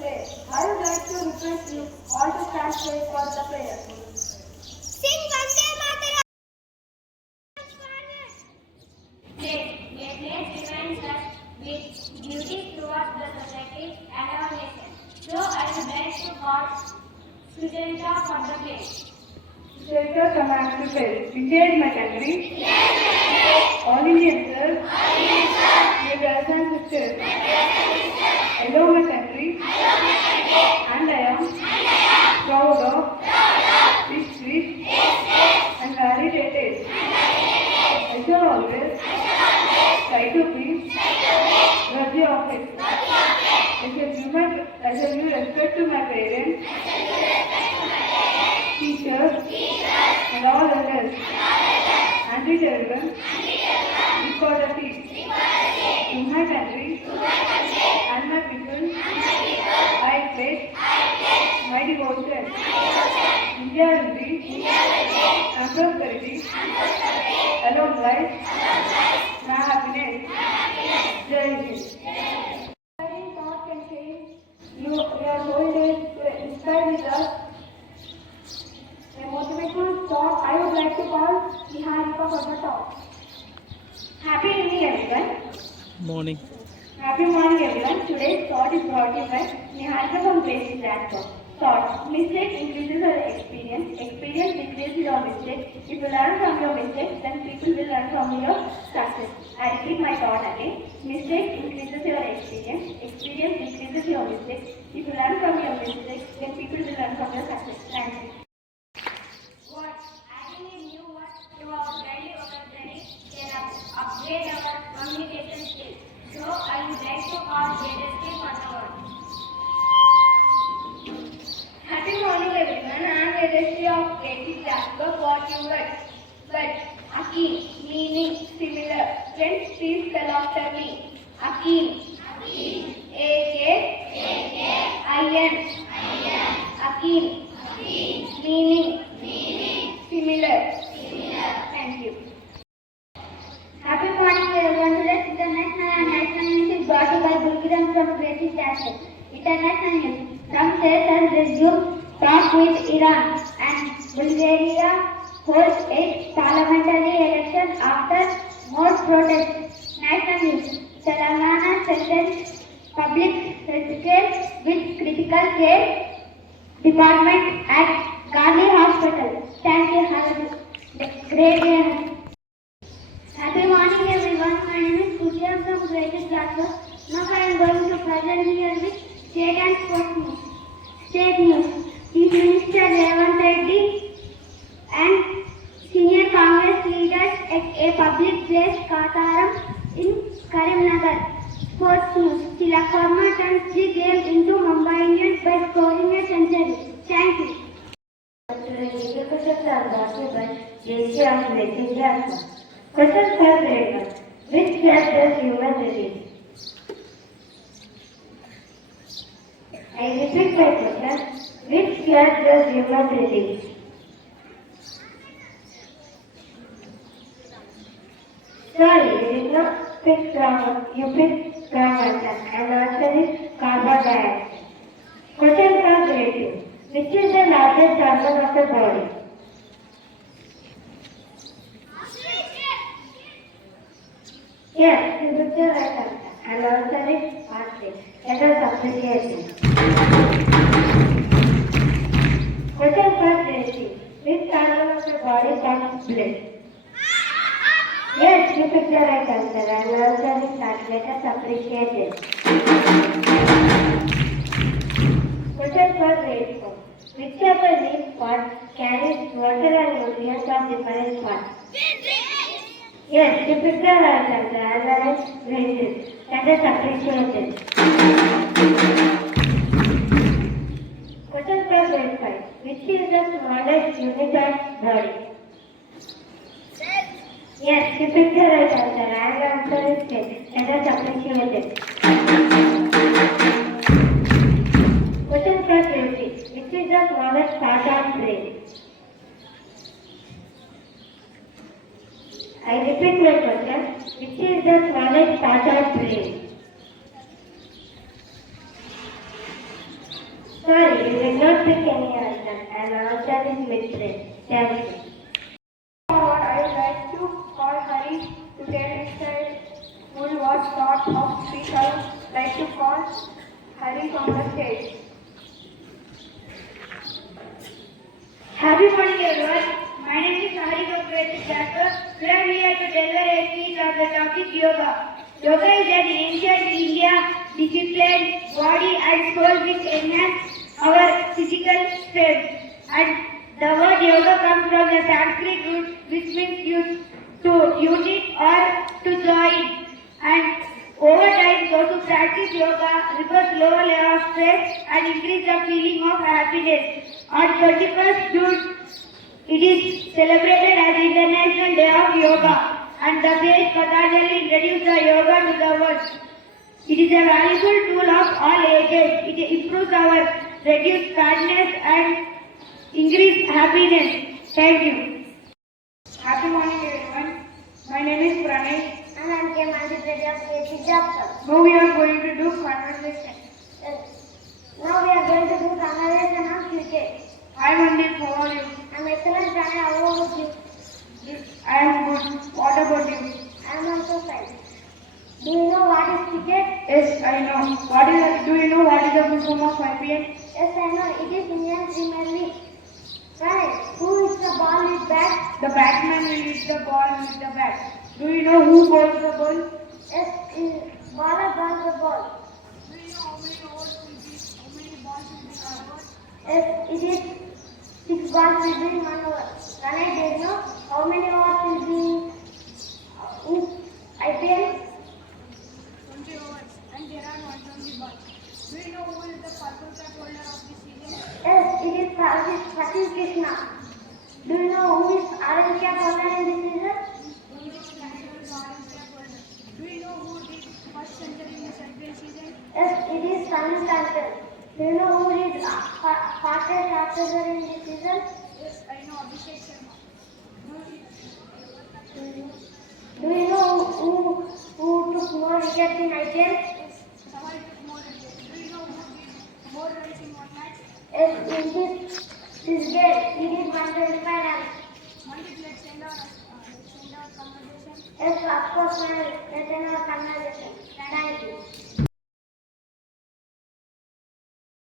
prayer. I would like to request you all to stand straight for the prayer. Sing Vande Mataram. Let reminds us with duty towards the society and our nation. So I would like to call students for the place. Shelter commands to fail. India is my country. Yes. All Indians, sir. Dear brothers and sisters. I love my country. And I am proud of its rich and varied heritage. I shall always try to be worthy of it. I shall give respect to my parents, teachers, and all others, and the children, equality to my country and my people. I pledge my devotion. India will be and prosperity, along life, my happiness. Jai Hind. Inspiring thought can change your whole day to inspire with us. A motivational thought I would like to call Niharika for the talk. Happy evening, everyone. Morning. Happy morning, everyone. Today's thought is brought to you by Niharika from Grade VI Jasper. Thought: mistake increases your experience. Experience decreases your mistake. If you learn from your mistakes, then people will learn from your success. I repeat my thought again. Mistake increases your experience. Experience decreases your mistakes. If you learn from your mistakes, then people will learn from your success. Thank you. Adding a new word to our daily vocabulary can upgrade our communication skills. So I would like to call JSK for the word. Happy morning, everyone. I am Yadashri of Grade VI Jasper for your words. But Akeem, meaning similar. Friends, please spell after me. Akeem. A-K-I-N. Akeem. Meaning similar. Thank you. Happy morning, everyone. Today's international and national news is brought to you by Gurkiran from Grade VI Jasper. International news. Trump says has resumed talks with Iran and Bulgaria holds its parliamentary election after more protests. National news. Telangana strengthens public healthcare with critical care department at Gandhi Hospital. Thank you. Have a great day. Happy morning, everyone. My name is Kushia from Grade VI Jasper. Now I am going to present here with state and sports news. State news. Chief Minister Revanth Reddy and senior Congress leaders at a public place, Kataram in Karimnagar. Sports news. Tilak Verma turns the game into Mumbai Indians by scoring a century. Thank you. Today's questions are brought to you by JC of Grade VI Jasper. Question for Grade 1. Which gas does human release? I repeat my question. Which gas does human release? Sorry, you did not pick wrong. You picked wrong answer. And the answer is carbon dioxide. Question for Grade 2. Which is the largest organ of the body? Yes, you picked the right answer. And the answer is heart. Let us appreciate it. Question for Grade 3. Which organ of the body pumps blood? Yes, you picked the right answer. And the answer is heart. Let us appreciate it. Question for Grade 4. Which of the leaf parts carries water and nutrients of different parts? Yes, you picked the right answer. And that is Grade 6. Let us appreciate it. Question for Grade 5. Which is the smallest unit of body? Yes, you picked the right answer. And the answer is cell. Let us appreciate it. Question for Grade 6. Which is the smallest part of brain? I repeat my question. Which is the smallest part of brain? Sorry, you did not pick any answer, and the answer is mid-train. Jasper. Forward, I would like to call Hari to tell his child who was thought of speak. I would like to call Hari from the stage. Happy morning everyone. My name is Hari from Grade VI Jasper. We are here to deliver a speech on the topic yoga. Yoga is an ancient India discipline, body and soul which enhance our physical strength. And the word yoga comes from the Sanskrit root which means to unite or to join. And over time, those who practice yoga reverse lower level of stress and increase the feeling of happiness. On 21st June, it is celebrated as International Day of Yoga, and the sage Patanjali introduced the yoga to the world. It is a valuable tool of all ages. It improves our reduced fatness and increase happiness. Thank you. Happy morning, everyone. My name is Pranay. And I'm Grade VI Jasper. Now we are going to do conversation. Now we are going to do conversation on cricket. Hi Mandeep, how are you? I'm excellent, Pranay. How about you? I am good. What about you? I'm also fine. Do you know what is cricket? Yes, I know. Do you know what is the full form of IPL? Yes, I know. It is Indian Premier League. Right. Who hits the ball with bat? The batsman will hit the ball with the bat. Do you know who bowls the ball? Yes, baller bowls the ball. Do you know how many overs will be? How many balls will be covered? Yes, it is 6 balls will be in 1 over. Can I do you know how many overs will be in IPL? 20 overs, and there are 120 balls. Do you know who is the purple cap holder of this season? Yes, it is Sachin Krishna. Do you know who is orange cap holder in this season? Do you know who did first century in the IPL season? Yes, it is Sunny Stanton. Do you know who is fastest after in this season? Yes, I know Abhishek Sharma. Do you know who took more wickets in IPL? Yes, Sawai took more wickets. Do you know who did more runs in one match? Yes, in this game, he did 125 runs. Mandeep, let's send our conversation. Yes, of course, let's end our conversation.